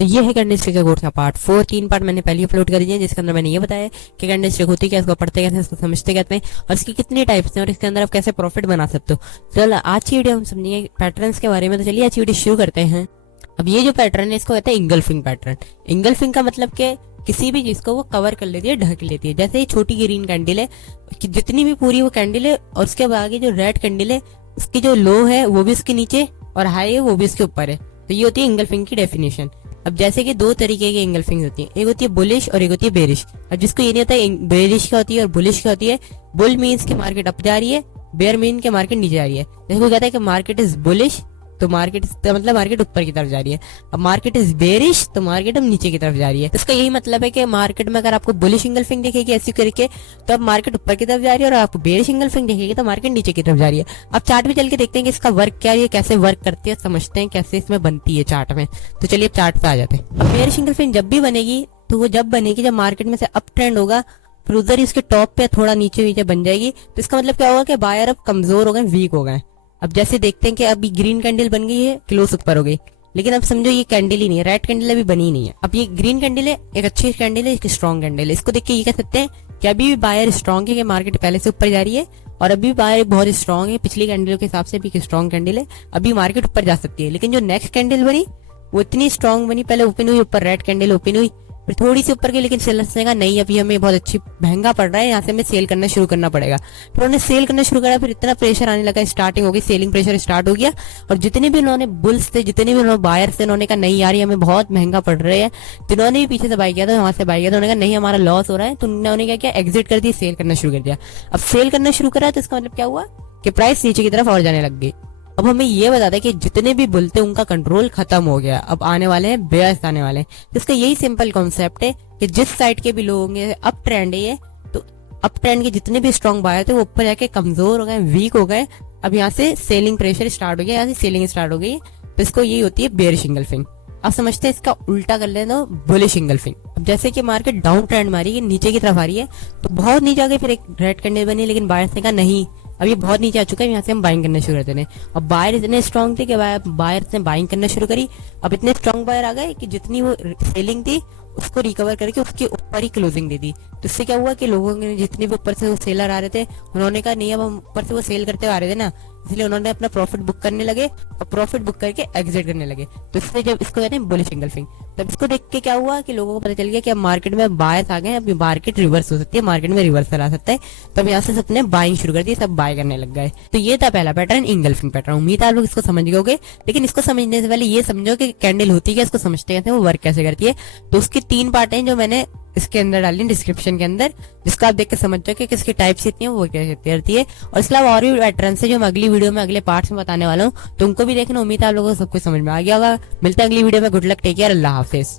तो ये है कैंडलस्टिक का कोर्स का पार्ट 4। 3 पार्ट मैंने पहले अपलोड कर दिए, जिसके अंदर मैंने ये बताया कि कैंडलस्टिक होती है, इसको पढ़ते कैसे, इसको समझते कैसे हैं और इसकी कितनी टाइप्स हैं और इसके अंदर आप कैसे प्रॉफिट बना सकते हो। चलो आज की वीडियो हम समझेंगे पैटर्न्स के बारे में। तो चलिए आज की वीडियो शुरू करते हैं। अब ये जो पैटर्न है इसको कहते हैं इंगल्फिंग पैटर्न। इंगल्फिंग का मतलब कि किसी भी चीज को वो कवर कर लेती है, ढक लेती है। जैसे ये छोटी ग्रीन कैंडल है कि जितनी भी पूरी वो कैंडल है और उसके आगे जो रेड कैंडल है उसकी जो लो है वो भी उसके नीचे और हाई है वो भी उसके ऊपर है। तो ये होती है इंगल्फिंग की डेफिनेशन। अब जैसे कि दो तरीके की इंगल्फिंग होती है, एक होती है बुलिश और एक होती है बेरिश। अब जिसको ये नहीं होता है बेरिश क्या होती है और बुलिश क्या होती है। बुल मीन्स की मार्केट अप जा रही है, बेयर मीन के मार्केट नीचे जा रही है। जैसे कोई कहता है कि मार्केट इज बुलिश तो मार्केट मतलब मार्केट ऊपर की तरफ जा रही है। अब मार्केट इज बेरिश तो मार्केट अब नीचे की तरफ जा रही है। तो इसका यही मतलब है कि मार्केट में अगर आपको बुलिश इंगल्फिंग दिखेगी ऐसी करके तो अब मार्केट ऊपर की तरफ जा रही है, और आपको बेरिश इंगल्फिंग दिखेगी तो मार्केट नीचे की तरफ जा रही है। अब चार्ट में चल के देखते हैं कि इसका वर्क क्या है, कैसे वर्क करती है, समझते हैं कैसे इसमें बनती है चार्ट में। तो चलिए चार्ट पे आ जाते हैं। अब बेरिश इंगल्फिंग जब भी बनेगी तो वो जब बनेगी जब मार्केट में से अप ट्रेंड होगा, फिर उधर ही उसके टॉप पे थोड़ा नीचे नीचे बन जाएगी। तो इसका मतलब क्या होगा कि बायर अब कमजोर हो गए, वीक हो गए। अब जैसे देखते हैं कि अभी ग्रीन कैंडल बन गई है, क्लोज ऊपर हो गई, लेकिन अब समझो ये कैंडल ही नहीं है, रेड कैंडल अभी बनी ही नहीं है। अब ये ग्रीन कैंडल है, एक अच्छी कैंडल है, एक स्ट्रॉन्ग कैंडल है। इसको देख के ये कह सकते हैं कि अभी भी बायर स्ट्रॉन्ग है कि मार्केट पहले से ऊपर जा रही है, और अभी बायर बहुत स्ट्रॉन्ग है, पिछली कैंडल के हिसाब से भी स्ट्रॉन्ग कैंडल है, अभी मार्केट ऊपर जा सकती है। लेकिन जो नेक्स्ट कैंडल बनी वो इतनी स्ट्रॉन्ग बनी, पहले ओपन हुई, ऊपर रेड कैंडल ओपन हुई, फिर थोड़ी सी ऊपर गई, लेकिन सेलर्स ने कहा नहीं अभी हमें बहुत अच्छी महंगा पड़ रहा है, यहाँ से हमें सेल करना शुरू करना पड़ेगा। फिर उन्होंने सेल करना शुरू करा, फिर इतना प्रेशर आने लगा, स्टार्टिंग हो गई, सेलिंग प्रेशर स्टार्ट हो गया। और जितने भी उन्होंने बुल्स थे, जितने भी उन्होंने बायर्स थे, उन्होंने कहा नहीं यार हमें बहुत महंगा पड़ रहा है। तो उन्होंने भी पीछे से बाई किया था, वहां से बाई किया था, उन्होंने कहा नहीं हमारा लॉस हो रहा है। तो उन्होंने क्या किया, एग्जिट कर दिया, सेल करना शुरू कर दिया। अब सेल करना शुरू करा तो इसका मतलब क्या हुआ कि प्राइस नीचे की तरफ और जाने लग गई। अब हमें ये बताता है कि जितने भी बुल थे उनका कंट्रोल खत्म हो गया, अब आने वाले हैं बेयर्स आने वाले हैं। तो इसका यही सिंपल कॉन्सेप्ट है कि जिस साइड के भी लोग होंगे, अप ट्रेंड है ये, तो अप ट्रेंड के जितने भी स्ट्रॉन्ग बायर थे वो ऊपर जाके कमजोर हो गए, वीक हो गए। अब यहाँ से सेलिंग प्रेशर स्टार्ट हो गया, यहाँ से सेलिंग स्टार्ट हो गई। तो इसको यही होती है बेयरिश इंगल्फिंग। अब समझते हैं इसका उल्टा कर लेना, बुलिश इंगल्फिंग। अब जैसे कि मार्केट डाउन ट्रेंड मारी है, नीचे की तरफ आ रही है, तो बहुत नीचे आ गई, फिर एक रेड कैंडल बनी, लेकिन बायर्स ने कहा नहीं अब ये बहुत नीचे आ चुका है, यहाँ से हम बाइंग करना शुरू करते हैं। अब बायर इतने स्ट्रॉन्ग थे कि बायर्स ने बाइंग करना शुरू करी। अब इतने स्ट्रॉन्ग बायर आ गए कि जितनी वो सेलिंग थी उसको रिकवर करके उसके ऊपर ही क्लोजिंग दे दी। तो इससे क्या हुआ कि लोगों ने जितने भी ऊपर से वो सेलर आ रहे थे उन्होंने कहा नहीं अब हम ऊपर से वो सेल करते आ रहे थे ना, इसलिए उन्होंने अपना प्रॉफिट बुक करने लगे और प्रॉफिट बुक करके एग्जिट करने लगे। तो इससे जब इसको कहते हैं बुलिश इंगल्फिंग, तब इसको देख के क्या हुआ कि लोगों को पता चल गया कि अब मार्केट में बायर्स आ गए, अभी मार्केट रिवर्स हो सकती है, मार्केट में रिवर्सल आ सकता है। तब यहाँ से सबने बाइंग शुरू कर दी, सब बाय करने लग गए। तो ये था पहला पैटर्न, इंगल्फिंग पैटर्न। उम्मीद है आप लोग इसको समझ गए होंगे, लेकिन इसको समझने से पहले ये समझो कि कैंडल होती है, इसको समझते कैसे, वो वर्क कैसे करती है। तो उसके 3 पार्ट हैं जो मैंने इसके अंदर डाली डिस्क्रिप्शन के अंदर, जिसको आप देख के समझ जाओ कि किसकी टाइप्स इतनी है, वो कैसे करती है। और इसके अलावा और भी पैटर्न है जो मैं अगली वीडियो में अगले पार्ट्स में बताने वाला हूँ, तो उनको भी देखना। उम्मीद है आप लोगों को सब कुछ समझ में आ गया होगा। मिलते हैं अगली वीडियो में। गुड लक, टेक केयर, अल्लाह हाफिज।